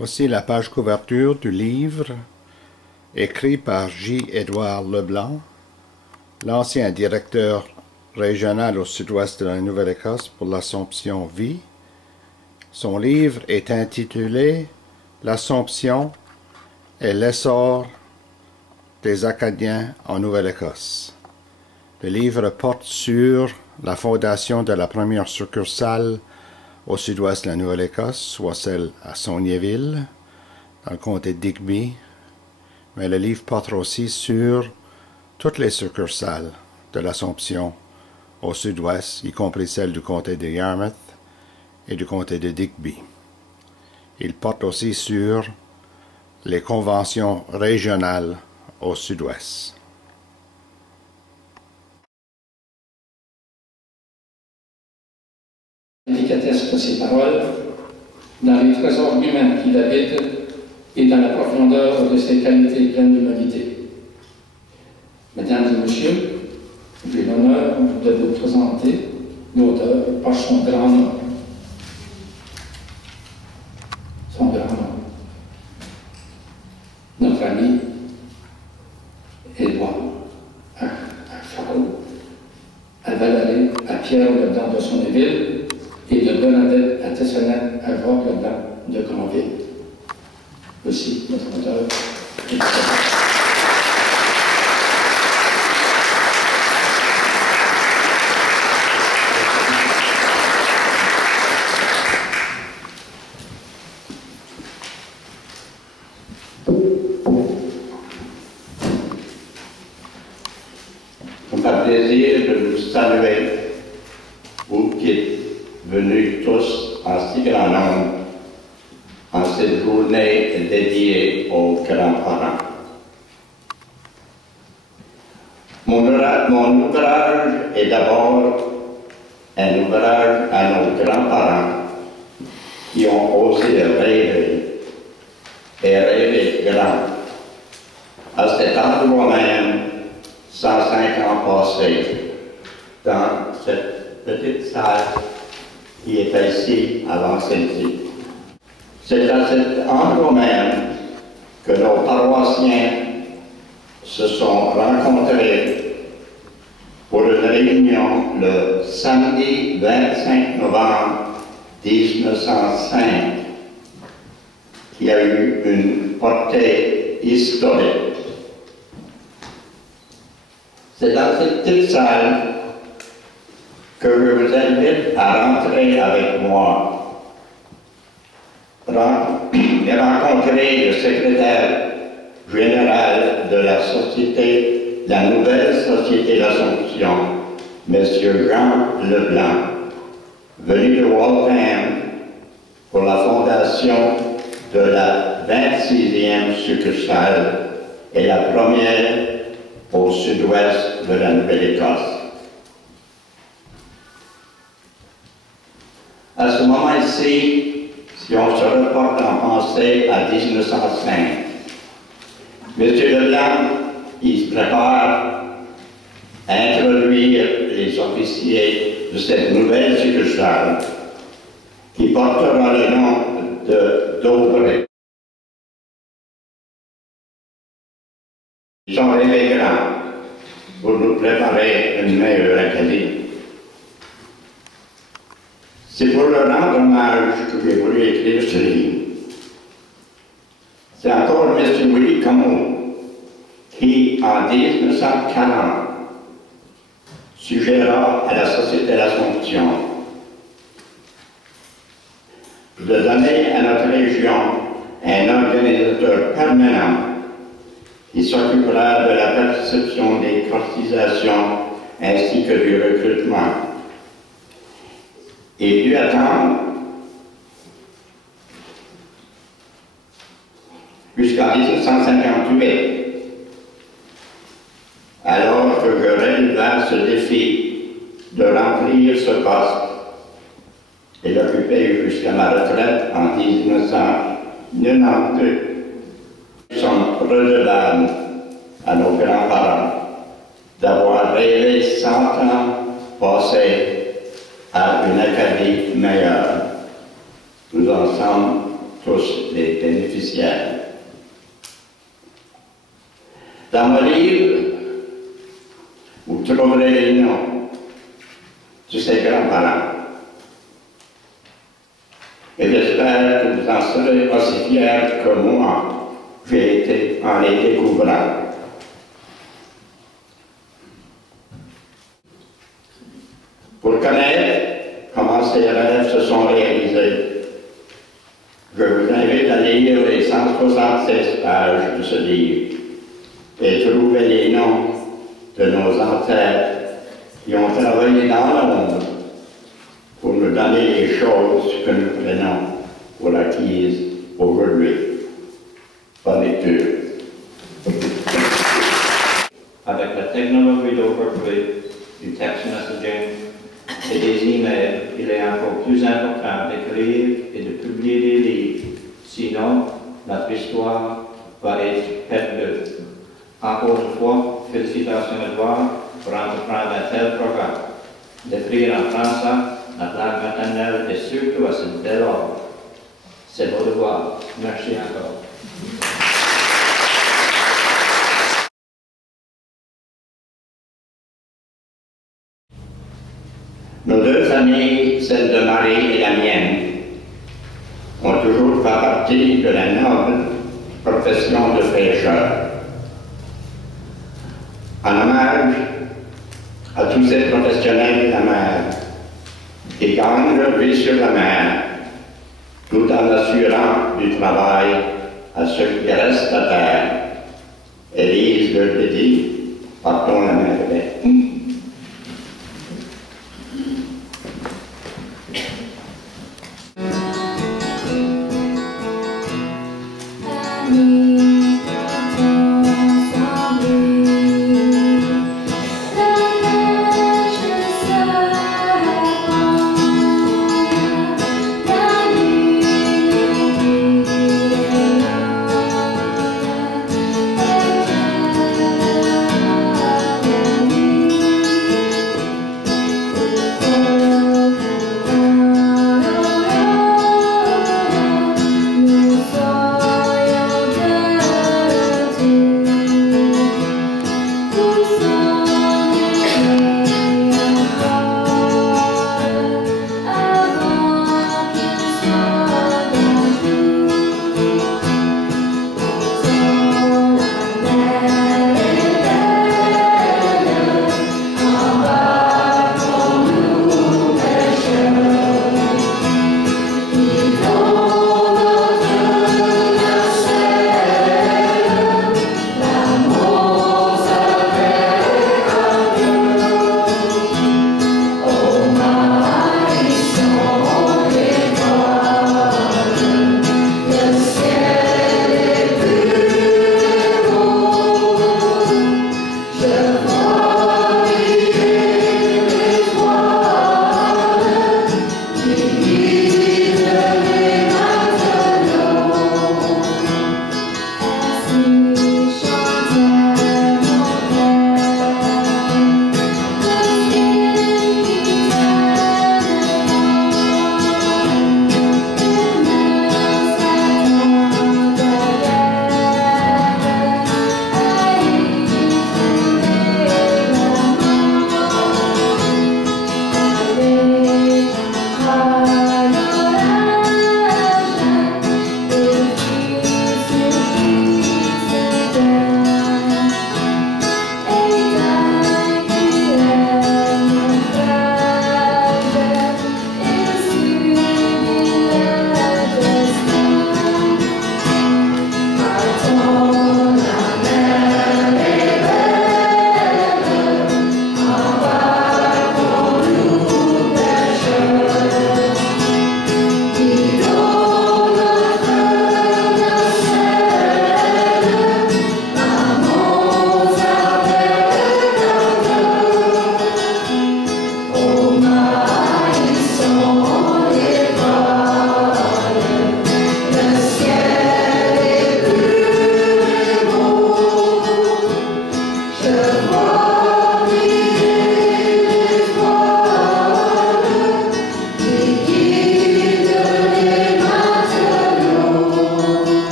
Voici la page couverture du livre écrit par J. Édouard Leblanc, l'ancien directeur régional au sud-ouest de la Nouvelle-Écosse pour l'Assomption Vie. Son livre est intitulé « L'Assomption et l'essor des Acadiens en Nouvelle-Écosse ». Le livre porte sur la fondation de la première succursale au sud-ouest de la Nouvelle-Écosse, soit celle à Saulniéville, dans le comté de Digby, mais le livre porte aussi sur toutes les succursales de l'Assomption au sud-ouest, y compris celle du comté de Yarmouth et du comté de Digby. Il porte aussi sur les conventions régionales au sud-ouest. Délicatesse de ces paroles, dans les trésors humains qui l'habitent et dans la profondeur de ses qualités pleines d'humanité. Mesdames et messieurs, j'ai l'honneur de vous présenter l'auteur par son grand nom. Son grand nom. Notre ami Édouard Charles, à Valérie, à Pierre-Leblanc de Saulniéville, et de Bernadette à Tessonnette à Roque-Leblanc de Granville. Aussi, notre auteur. Ça me fait plaisir de vous saluer, vous qui êtes venus tous en si grand nombre en cette journée dédiée aux grands-parents. Mon ouvrage est d'abord un ouvrage à nos grands-parents qui ont osé rêver et rêver grand. À cet endroit même, 105 ans passés, dans cette petite salle qui est ici à l'ancienneté. C'est à cet endroit même que nos paroissiens se sont rencontrés pour une réunion le samedi 25 novembre 1905 qui a eu une portée historique. C'est dans cette petite salle que je vous invite à rentrer avec moi et rencontrer le secrétaire général de la société, la nouvelle société d'Assomption, M. Jean Leblanc, venu de Waltham pour la fondation de la 26e succursale et la première au sud-ouest de la Nouvelle-Écosse. À ce moment-ci, si on se reporte en pensée à 1905, M. Leblanc, il se prépare à introduire les officiers de cette nouvelle succursale qui portera le nom de Daubré. Ils sont rêvés grands pour nous préparer une meilleure académie. C'est pour leur rendre hommage que j'ai voulu écrire ce livre. C'est encore M. Willy Comeau qui, en 1940, suggéra à la Société d'Assomption de donner à notre région un organisateur permanent qui s'occupera de la perception des cotisations ainsi que du recrutement. Et dû attendre jusqu'en 1958, alors que je relevais ce défi de remplir ce poste et l'occuper jusqu'à ma retraite en 1992. Nous sommes redevables à nos grands-parents d'avoir rêvé 100 ans passés à une académie meilleure. Nous en sommes tous les bénéficiaires. Dans mon livre, vous trouverez les noms de ces grands-parents. Et j'espère que vous en serez aussi fiers que moi, j'ai été en les découvrant. Pour connaître comment ces rêves se sont réalisés, je vous invite à lire les 176 pages de ce livre et trouver les noms de nos ancêtres qui ont travaillé dans l'ombre pour nous donner les choses que nous prenons pour acquises aujourd'hui. Bonne lecture. Avec la technologie d'aujourd'hui, du text messaging et des emails, il est encore plus important d'écrire et de publier des livres. Sinon, notre histoire va être perdue. Encore une fois, félicitations Edouard pour entreprendre un tel programme. D'écrire en français, notre langue maternelle et surtout à cette belle heure. C'est votre devoir. Merci encore. Nos deux familles, celle de Marie et la mienne, ont toujours fait partie de la noble profession de pêcheur. En hommage à tous ces professionnels de la mer qui gagnent leur vie sur la mer, tout en assurant du travail à ceux qui restent à terre. Élise leur dit, partons la mer avec. Me